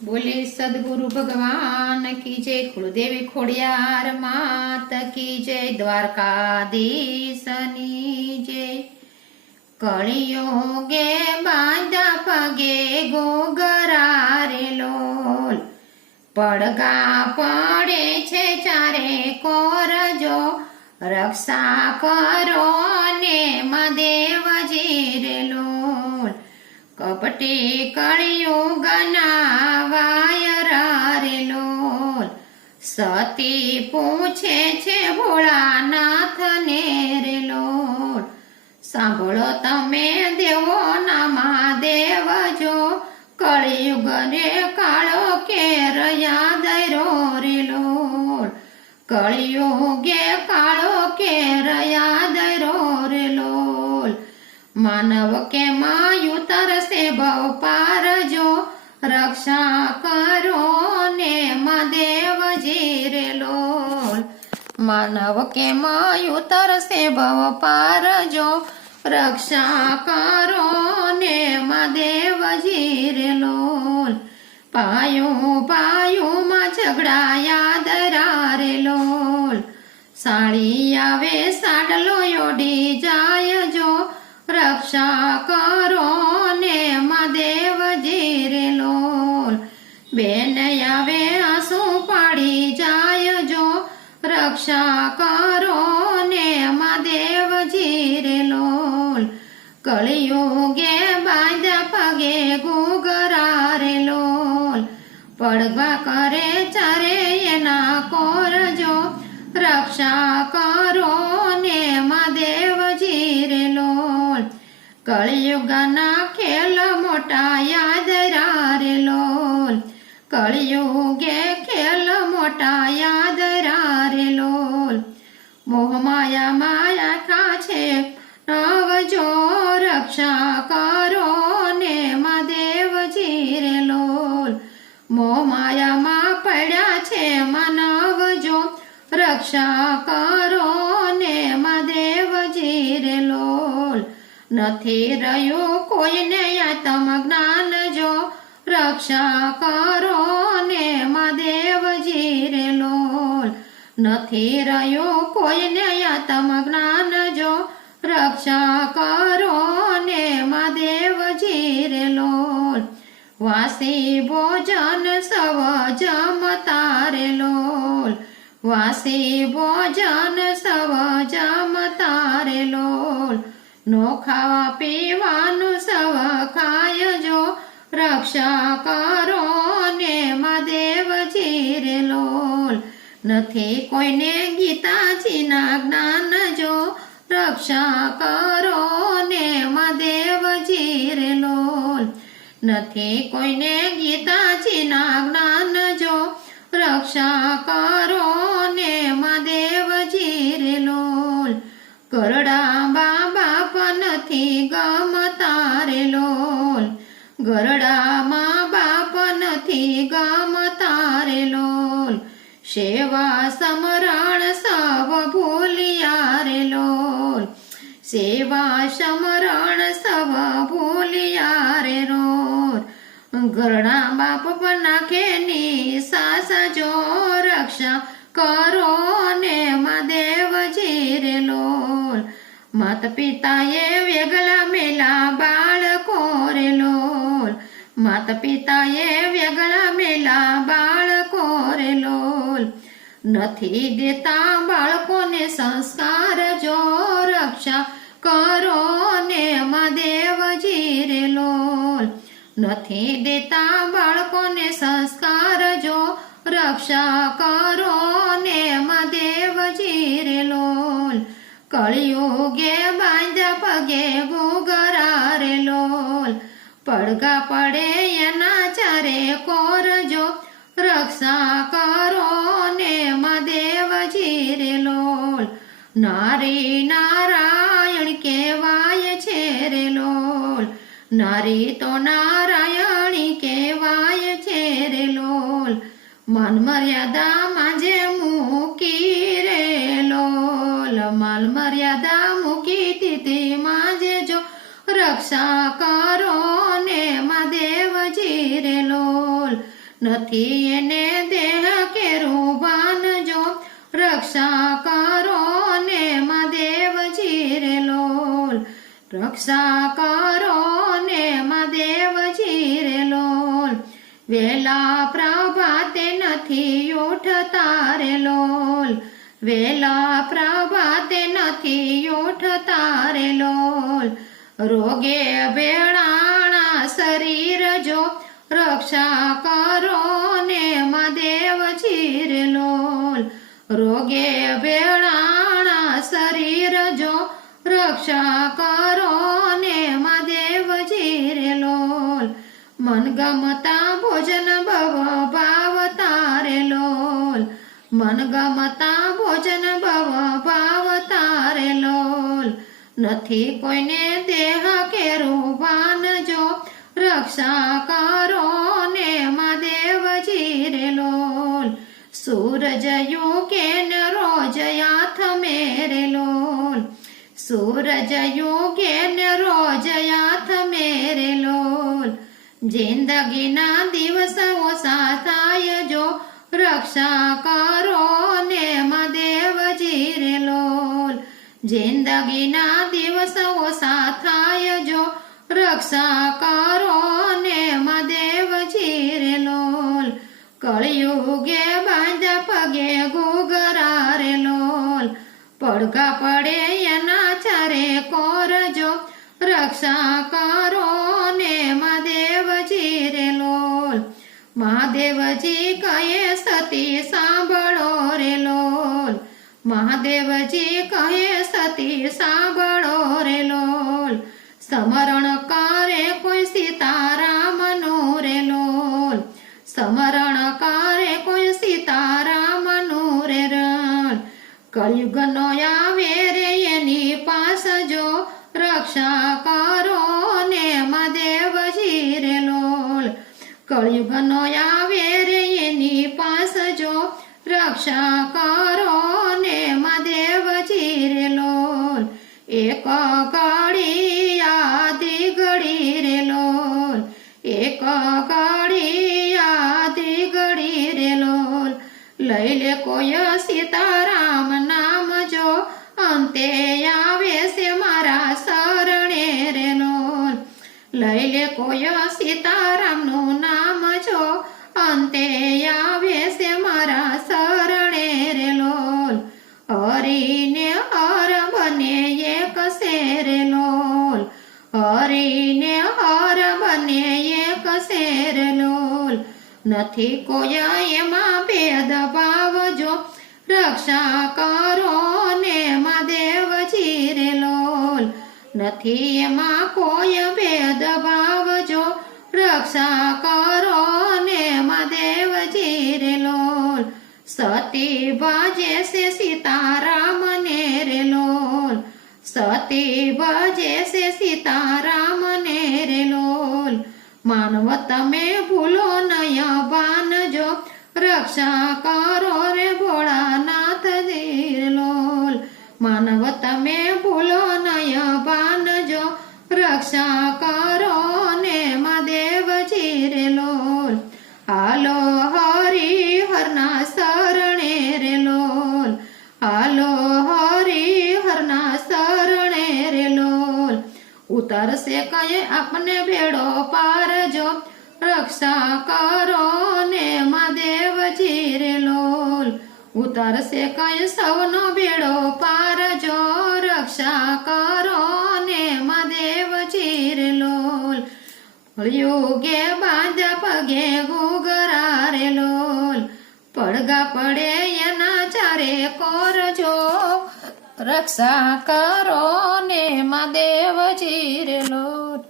बोले सदगुरु भगवान की जय, कुलदेवी खोड़ियार मात की जय, द्वारकाधीशनी जय। कलियुगे बांधा पगे गोगरा रे लोल, પડગા પડે છે ચારે કોર જો, રક્ષા કરો ને મદેવજી રે લોલ। કપટી કળિયુગના વાયરા રે લોલ, સતી પૂછે છે ભોળાનાથને રે લોલ। સાંભળો તમે દેવોના મહાદેવ જો, કળિયુગ રે કાળો કેર યાદ રે લોલ। કળિયુગે કાળો કેર યાદ રે લોલ। માનવ કે માયુ તરસે ભવ પાર જો, રક્ષા કરો ને મદેવજી રે લોલ। માનવ કે માયુ તરસે ભવ પાર જો, રક્ષા કરો ને મદેવજી રે લોલ। પાયું પાયું માં ઝઘડા યાદ રે લોલ, સાળી આવે સાડલો યોડી જાય જો, રક્ષા કરો ને મદેવજી રે લોલ। બેન આવે આંસુ પાડી જાય જો, રક્ષા કરો ને મદેવજી રે લોલ। કળિયુગે બાંધ્યા પગે ઘૂઘરા રે લોલ, પડઘા કરે ચારે એના કોર જો, રક્ષા કરો ને મદેવજી રે લોલ। કળિયુગના ખેલ મોટા યાદ રે લોલ, કળિયુગે ખેલ મોટા યાદ રે લોલ। મોહ માયા માયા ખાછે નવ જો, રક્ષા કરો ને મદેવજી રે લોલ। મોહ માયામાં પડ્યા છે માનવ જો, રક્ષા કરો ને મદેવજી રે લોલ। નથી રહ્યું કોઈને આત્મ જ્ઞાન જો, રક્ષા કરો ને મદેવજી રે લોલ। નથી રહ્યું કોઈને આત્મ જ્ઞાન જો, રક્ષા કરો ને મદેવજી રે લોલ। વાસી ભોજન સવ જમતા રે લોલ, વાસી ભોજન સવ જમતા રે લોલ। નો ખાવા પીવાનું સવ ખાય જો, રક્ષા કરો ને મદેવજી રે લોલ। નથી કોઈને ગીતાજીના જ્ઞાન જો, રક્ષા કરો ને મદેવજી રે લોલ। નથી કોઈને ગીતાજીના જ્ઞાન જો, રક્ષા કરો ને મદેવજી રે લોલ। ગરડા બાબા પણ નથી ગમતા રે લોલ, ગરડા મા બાપ નથી ગમતા રે લોલ। સેવા સમરણ સવ ભૂલિયા રે લોલ, સેવા સમરણ સવ ભૂલિયા રે લોલ। ઘરડા બાપ પણ નાખે ની સાસ જો, રક્ષા કરો ને મદેવજી રે લોલ। માત પિતાએ વેગલા મેલા બાળકો રે લોલ, માત પિતાએ વેગલા મેલા બાળકો રે લોલ। નથી દેતા બાળકોને સંસ્કાર જો, રક્ષા કરો ને મદેવજી રે લોલ। નથી દેતા બાળકોને સંસ્કાર જો, રક્ષા કરો ને મદેવજી રે લોલ। કળિયુગે બાંધ્યા પગે ઘૂઘરા રે લોલ, પડઘા પડે એના ચારે કોર જો, રક્ષા કરો ને મદેવજી રે લોલ। નારી નારાયણ કહેવાય છે રે લોલ, નારી તો નારાયણી કહેવાય છે રે લોલ। મન મર્યાદામાં જે મૂકી રે લોલ, માલ મર્યાદા મૂકી તીતી માજે જો, રક્ષા કરો ને મહાદેવજી રે લોલ, નથી એને દેહ કેરું ભાન જો રક્ષા કરો ને મહાદેવજી રે લોલ રક્ષા કરો ને મહાદેવજી રે લોલ વેલા પ્રભાતે નથી ઉઠતા રે લોલ વેલા પ્રભાતે નથી ઉઠતા રે લોલ રોગે બેડાણા શરીર જો રક્ષા કરો ને મહાદેવજી રે લોલ રોગે બેડાણા શરીર જો રક્ષા કરો ને મહાદેવજી રે લોલ મન ગમતા ભોજન ભવ ભાવતા રે લોલ મન ગમતા ભોજન ભવ ભાવતા રે લોલ નથી કોઈને દેહ કેરું ભાન જો રક્ષા કરો ને મહાદેવજી રે લોલ સૂરજ યુગે ને રોજ હાથ મેરે લોલ સૂરજ યુગે ને રોજ હાથ મેરે લોલ જિંદગીના દિવસ ઓછા થાય જો રક્ષા કરો ને મહાદેવજી રે લોલ જિંદગીના દિવસ ઓછા થાય જો રક્ષા કરો ને મહાદેવજી રે લોલ કળિયુગે બાંધ્યા પગે ઘૂઘરા રે લોલ પડઘા પડે એના ચારે કોરજો રક્ષા કરો ને મહાદેવજી રે લોલ મહાદેવજી કહે સતી સાંભળો રે લોલ મહાદેવજી કહે સતી સાંભળો રે લોલ સ્મરણ કરે કોઈ સીતારામનું રે લોલ સ્મરણ કરે કોઈ સીતારામનું રે લોલ કળિયુગનો આવે રે એની પાસ જો રક્ષા કરો ને મહાદેવજી રે લોલ કળિયુગનો આવે રે એની પાસ જો રક્ષા કરો ને મહાદેવજી રે લોલ એક ઘડી આધી ઘડી રે લોલ એક ઘડી આધી ઘડી રે લોલ લઈ લે કોઈ સીતારામ નામ જો અંતે આવે છે મારા શરણે રે લોલ લઈ લે કોઈ સીતારામનું નામ જો અંતે આવે છે મારા શરણે રે લોલ હરીને હર બને એક છે રે લોલ હરીને હર બને એક છે રે લોલ નથી કોઈ એમાં ભેદભાવ જો રક્ષા કરો ને મહાદેવજી રે લોલ નથી એમાં કોઈ ભેદભાવ જો રક્ષા કરો ને મહાદેવજી રે લોલ સતી ભજે છે સીતારામ ને રે લોલ સતી ભજે છે સીતારામ ને રે લોલ માનવ તમે ભૂલો નય ભાન જો રક્ષા કરો રે ભોળાનાથ રે લોલ માનવ તમે ભૂલો નય ભાન જો રક્ષા કરો ને મહાદેવજી રે લોલ હાલો હરી હરના શરણે રે લોલ હાલો હરી હરના શરણે રે લોલ ઉતરશે કયે આપને બેડો પાર જો રક્ષા કરો ને મહાદેવજી રે લોલ ઉતરશે કયે સૌનો બેડો પાર જો રક્ષા કરો ને મહાદેવજી રે લોલ યુગે બાંધ્યા પગે ઘૂઘરા રે લોલ પડઘા પડે એના ચારે કોરજો રક્ષા કરો ને મહાદેવજી રે લોલ